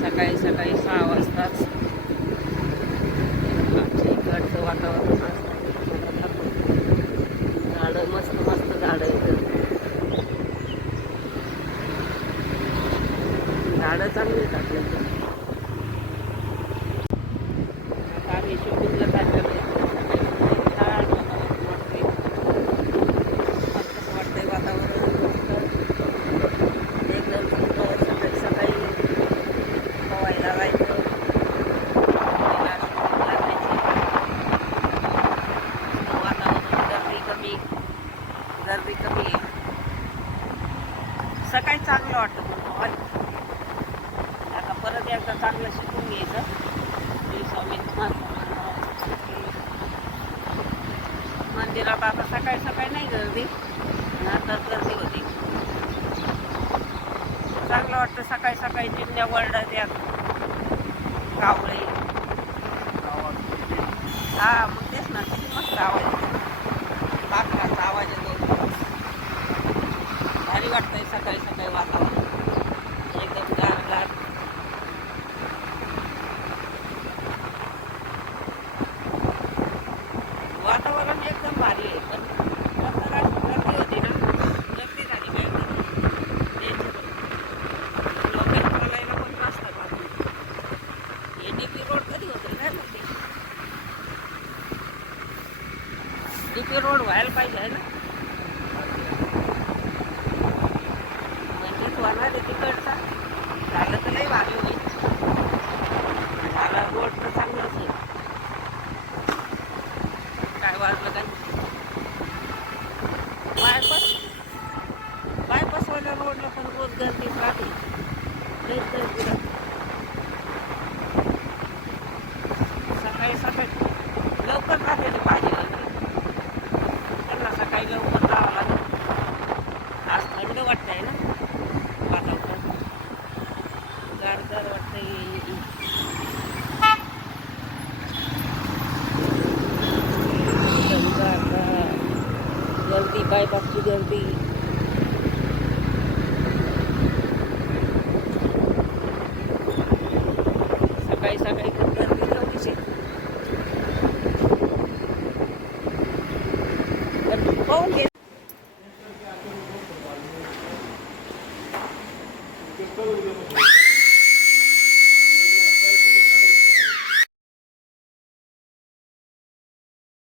सकाळी सकाळी 6 वाजताच आमच्या इकडचं वातावरण असतं. झाडं मस्त मस्त झाडं आहेत. झाडं चांगली आहेत आपल्या इथं. आता आम्ही शूटिंगला चाललेलो आहे. छान वातावरण वाटतंय. कसं वाटतंय वातावरण एकदम सुंदर. सकाळी सकाळी पोहायला जायचं. वातावरण गर्दी कमी आहे. सकाळी चांगलं वाटतं पण पोहायला. आता परत एकदा चांगलं शिकून घ्यायचं. श्री स्वामी मंदिरात आता सकाळी सकाळी नाही गर्दी, नंतर गर्दी होती. चांगलं वाटतं सकाळी सकाळी चिमण्या वरडत यात कावळे. हा मग तेच ना, किती मस्त आवाज येतो. पाखराचा आवाज येतो. भारी वाटतंय सकाळी सकाळी वातावरण एकदम गारगार. वातावरण एकदम भारी आहे. पण गर्दी होती ना, गर्दी झाली काय लोकांना बोलायला पण नसतं बाजू. हे डीपी रोड कधी होते काय माहिती. डीपी रोड व्हायला पाहिजे आहे ना, म्हणजेच होणार आहे तिकडचा. झालं तर लई भारी होईल. झाला रोड तर चांगलंच आहे. काय वाजलं काय बायपासवाल्या रोडला पण रोज गर्दीच राहते. लईच गर्दी राहते सकाळी सकाळी. लवकर राहते ते भाजीला. त्यांना सकाळी लवकर जावं लागतं. आज थंड वाटतंय ना वातावरण, गारगार वाटतंय. गर्दी बायपासची गर्दी. सकाळी सकाळी खूप गर्दी नव्हतीच आहे.